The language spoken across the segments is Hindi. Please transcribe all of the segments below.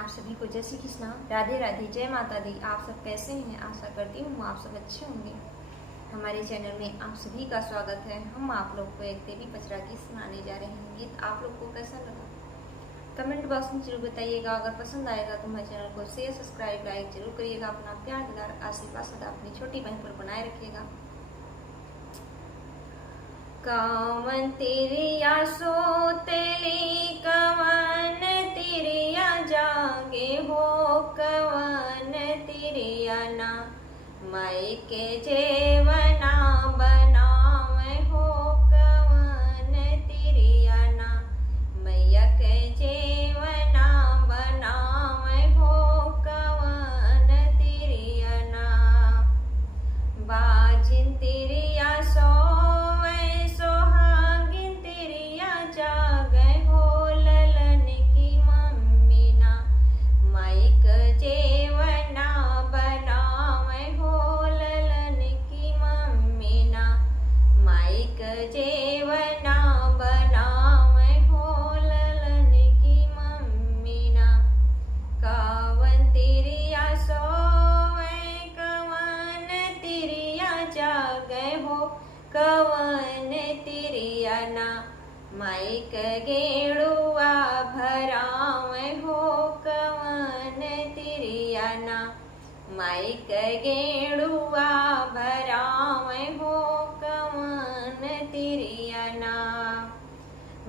आप सभी को जय श्री कृष्णा, राधे राधे, जय माता दी। आप सब कैसे हैं? आशा करती हूँ आप सब अच्छे होंगे। हमारे चैनल में आप सभी का स्वागत है। हम आप लोग को एक देवी पचरा गीत सुनाने जा रहे हैं। गीत आप लोग को कैसा लगा कमेंट बॉक्स में जरूर बताइएगा। अगर पसंद आएगा तो हमारे चैनल को शेयर, सब्सक्राइब, लाइक जरूर करिएगा। अपना प्यार दुलार आशीर्वाद सदा अपनी छोटी बहन पर बनाए रखिएगा। कवन तिरिया सोतली, कवन तिरिया जागे हो, कवन तिरिया ना माई के जेवना बनावे हो, कवन तिरिया ना मैया के जेवना बनावे हो, कवन तिरिया ना बाजिन तिरिया सोवे सोहागिन तिरिया जागे हो, ललन की मम्मी ना माइक जेवना बनावे हो, ललन की मम्मी ना माइक जेवना बनावे हो, ललन की मम्मी ना कवन तिरिया सोवे कवन तिरिया जागे हो, कवन तिरिया ना माइक गेड़ुआ भरावे हो, कवन तिरिया ना माइक गेड़ुआ भरावे हो, कवन तिरिया ना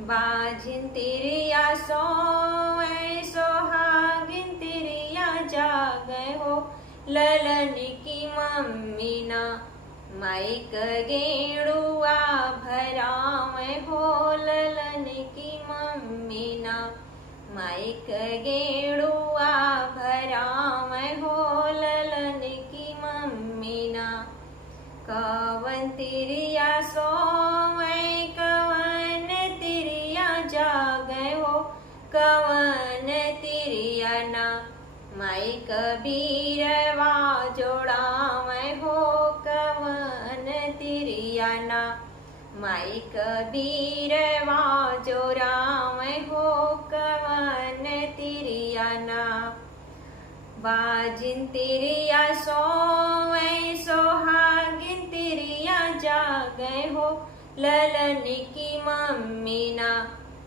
बाजिन तिरिया सोवे सोहागिन तिरिया जागे हो, ललन की मम्मी ना माइक गेड़ुआ भरावे हो, ललन की मम्मी ना माइक गेड़ुआ भरावे हो, ललन की मम्मी ना कवन तिरिया सोवे कवन तिरिया जागे हो, कवन तिरिया ना माइक बीरवा जोड़ावे हो, कवन तिरिया ना माइक बीरवा जोड़ावे हो, कवन तिरिया ना बाजिन तिरिया सोवे सोहागिन तिरिया जागे हो, ललन की मम्मी ना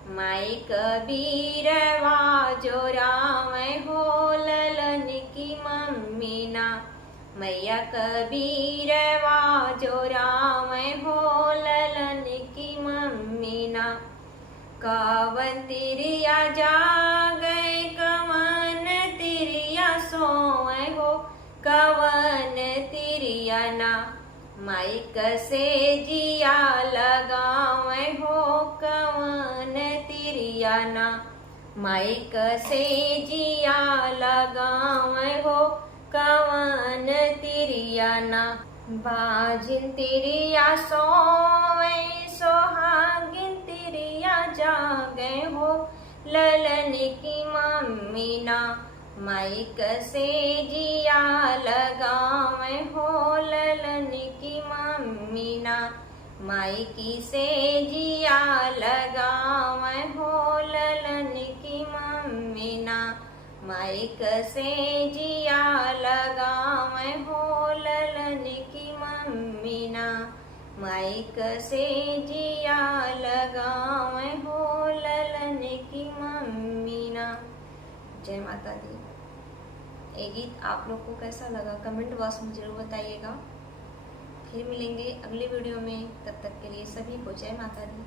माइक बीरवा जोड़ावे हो, ललन की मम्मी ना मैया कबीरवा जोड़ावे हो, ललन की मम्मी ना कवन तिरिया जागे कवन तिरिया सोए हो, कवन तिरिया ना माइक से जिया लगावे हो, कवन तिरिया ना माइक से जिया लगावे हो, कवन तिरिया ना बाजिन तिरिया सोवे सोहागिन तिरिया जागे हो, ललन की मम्मी ना माइक से जिया लगावे हो, ललन की मम्मी ना माइकी से जिया लगावे हो, ललन की मम्मी ना माइक से जिया लगावे हो, ललन की मम्मी ना माइक से जिया लगावे हो, ललन की मम्मी ना। जय माता दी। ये गीत आप लोग को कैसा लगा कमेंट बॉक्स में जरूर बताइएगा। फिर मिलेंगे अगले वीडियो में, तब तक के लिए सभी को जय माता दी।